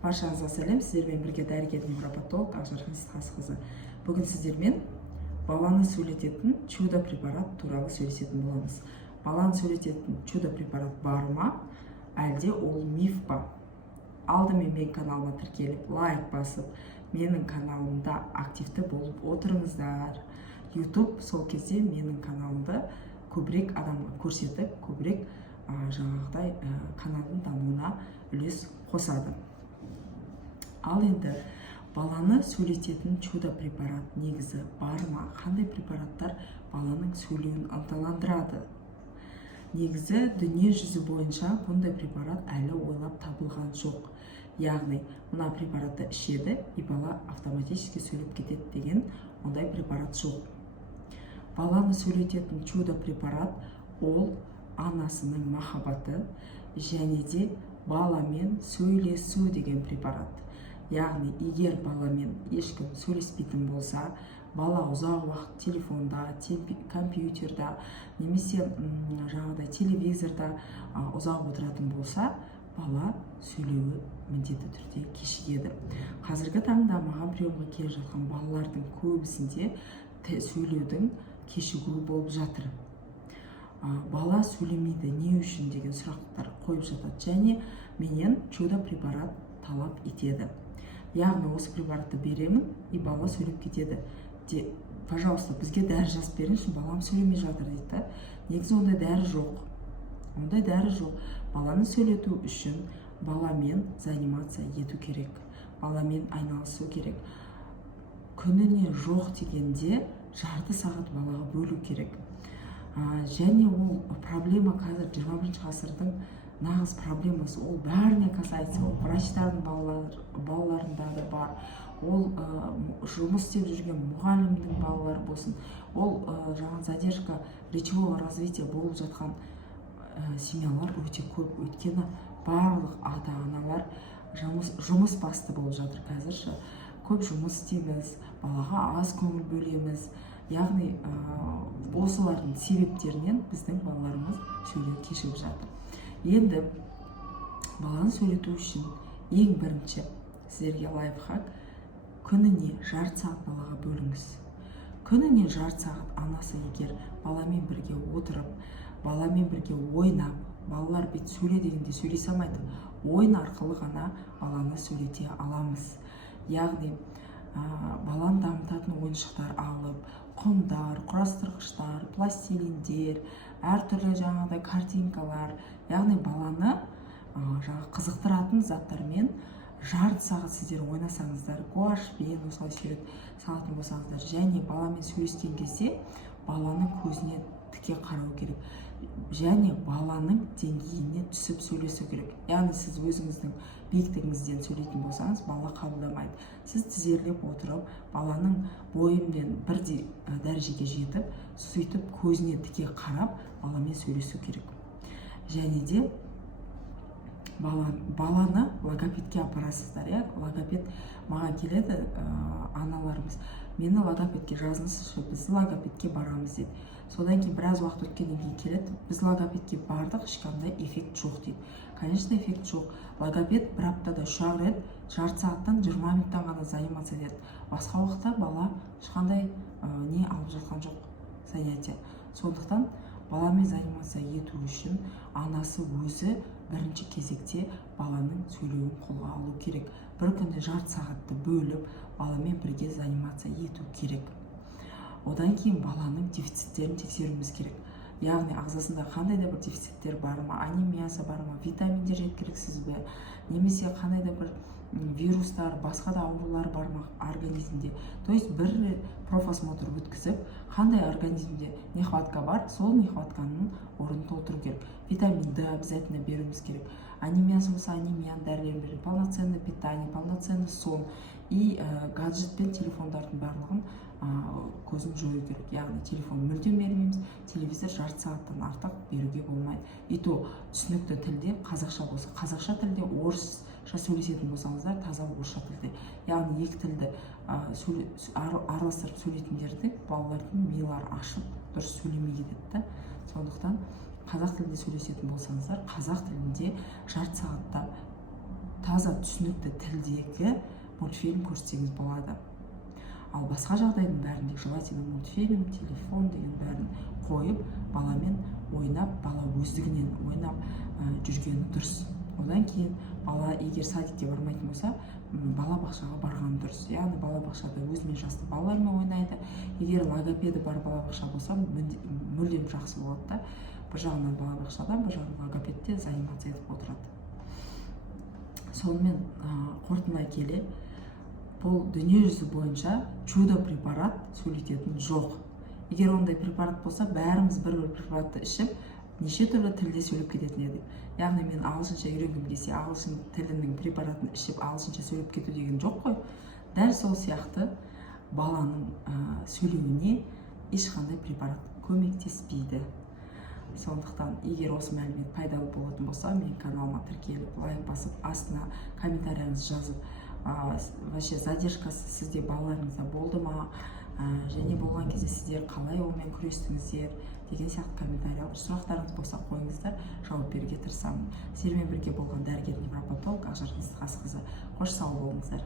Баршаңызға сәлем, сіздермен бірге дәрігер невропатолог Ақжарқын Ситқазықызы. Бүгін сіздермен баланы сөйлететін чудо препарат туралы сөйлесетін боламыз. Баланы сөйлететін чудо препарат бар ма, әлде ол миф па? Алдымен менің каналыма тіркеліп, лайк басып, менің каналымда активті болып отырыңыздар. YouTube сол кезде менің каналымды көбірек адамға көрсетіп, көбірек жаңағыдай каналдың дамуына үлес қосады. Ал енді баланы сөйлететін чудо препарат негізі бар ма? Қандай препараттар баланың сөйлеуін ынталандырады? Негізі дүние жүзі бойынша бұндай препарат әлі ойлап табылған жоқ. Яғни, мына препаратты ішеді, и бала автоматически сөйлеп кетеді деген ондай препарат жоқ. Баланы сөйлететін чудо препарат ол анасының махаббаты және де баламен сөйлесу деген препарат. Яғни, егер баламен ешкім сөйлеспейтін болса, бала ұзақ уақыт телефонда, компьютерда, немесе жаңағыдай телевизорда ұзақ отыратын болса, бала сөйлеуі міндетті түрде кешігеді. Қазіргі таңда маған приемға келіп жатқан балалардың көбісінде сөйлеудің кешігуі болып жатыр. Бала сөйлемейді, не үшін деген сұрақтар қойып жатады, және менен чудо препарат талап етеді. Яғни, осы препаратты беремін, и бала сөйлеп кетеді. Пожалуйста, бізге дәрі жазып беріңізші, балам сөйлемей жатыр дейді. Негізі ондай дәрі жоқ. Ондай дәрі жоқ. Баланы сөйлету үшін баламен занимация ету керек. Баламен айналысу керек. Күніне жоқ дегенде жарты сағат балаға бөлу керек. Және ол проблема қазір 21 ғасырдың нағыз проблемасы. Ол бәріне касается. Ол врачтардың балаларында да бар. Ол жұмыс істеп жүрген мұғалімнің балалары болсын. Ол жаңа задержка речевого развития болып жатқан семьялар өте көп. Өйткені барлық ата-аналар жұмыс басты болып жатыр қазір. Көп жұмыс істейміз, балаға аз көңіл бөлеміз. Яғни, осылардың себептерінен біздің балаларымыз сөйлеу кешігіп жатыр. Енді баланы сөйлету үшін ең бірінші сіздерге лайфхак: күніне жарты сағат балаға бөліңіз. Күніне жарты сағат анасы егер баламен бірге отырып, баламен бірге ойнап, балалар бет сөйле дегенде сөйлесе алмайды, ойын арқылы ғана баланы сөйлете аламыз. Яғни, баланы дамытатын ойыншықтар алып, құмдар, құрастырғыштар, пластилиндер, әртүрлі жаңағыдай картинкалар, яғни баланы қызықтыратын заттармен жарты сағат сіздер ойнасаңыздар, гуашьпен осылай сурет салатын болсаңыздар, және баламен сөйлескен кезде баланың көзіне тіке қарау керек, және баланың деңгейіне түсіп сөйлесу керек. Яғни, сіз өзіңіздің биіктігіңізден сөйлейтін болсаңыз, бала қабылдамайды. Сіз тізерлеп отырып, баланың бойымен бірдей дәрежеге жетіп, сөйтіп көзіне тіке қарап, баламен сөйлесу керек. Және де баланы логопедке апарасыздар. Логопед маған келеді, аналарымыз, мені логопедке жазыңызшы, біз логопедке барамыз дейді. Содан кейін біраз уақыт өткеннен кейін келеді, біз логопедке бардық, ешқандай эффект жоқ дейді. Конечно, эффект жоқ. Логопед бір аптада 3 рет, жарты сағаттан 20 минуттан ғана занимация етеді. Басқа уақытта бала ешқандай не алып жатқан жоқ, занятие. Сондықтан баламен занимация ету үшін анасы өзі бірінші кезекте баланың сөйлеуін қолға алу керек. Бір күнде жарты сағатты бөліп, баламен бірге занимация ету керек. Одан кейін баланың дефициттерін тексеруіміз керек. Яғни, ағзасында қандай да бір дефициттер бар ма, анемиясы бар ма, витаминдер жеткіліксіз бе, немесе қандай да бір вирустар, басқа да аурулар бар ма организмде. То есть бір профосмотр өткізіп, қандай организмде нехватка бар, сол нехватканың орнын толтыру керек. Витамин D обязательно беруіміз керек. Анемиясы болса, анемияның дәрілерін беру, полноценное питание, полноценный сон, и гаджет пен телефондардың барлығын көзін жою керек. Яғни, телефон мүлдем бермейміз, телевизор жарты сағаттан артық беруге болмайды. И то түсінікті тілде, қазақша болса, қазақша тілде, орысша сөйлесетін болсаңыздар, таза орысша тілде. Яғни, екі тілді араластырып сөйлейтіндерді балалардың милары ашып, дұрыс сөйлемей кетеді. Сондықтан қазақ тілінде сөйлесетін болсаңыздар, қазақ тілінде жарты сағатта таза түсінікті тілдегі мультфильм көрсетсеңіз болады. Ал басқа жағдайдың бәрінде желательно мультфильм, телефон деген бәрін қойып, баламен ойнап, бала өздігінен ойнап жүргені дұрыс. Одан кейін бала егер садикке бармайтын болса, бала бақшаға барған дұрыс. Яғни бала бақшада өзімен жасты балалармен ойнайды. Егер логопеді бар бала бақша болса, мүлдем жақсы болады да. Бір жағынан бала бақшада, бір жағынан логопедте занимация етіп отырады. Сонымен қорытындылай келе, бұл дүниежүзі бойынша чудо препарат сөйлететін жоқ. Егер ондай препарат болса, бәріміз бір препаратты ішіп, неше түрлі тілде сөйлеп кететін едік. Яғни мен ағылшынша үйренгім келсе, ағылшын тілінің препаратын ішіп, ағылшынша сөйлеп кету деген жоқ қой. Дәл сол сияқты баланың сөйлеуіне ешқандай препарат көмектеспейді. Сондықтан, егер осы мәлімет пайдалы болатын болса, менің каналыма тіркеліп, лайк басып, астына комментарияңызды жазып, вообще задержкасы сізде балаларыңызда болды ма, және болған кезде сіздер қалай онымен күрестіңіздер деген сияқты комментариялар, сұрақтарыңыз болса қойыңыздар, жауап беруге тырысамын. Сіздермен бірге болған дәрігер невропатолог Ақжарқын Исқасқызы. Қош сау болыңыздар.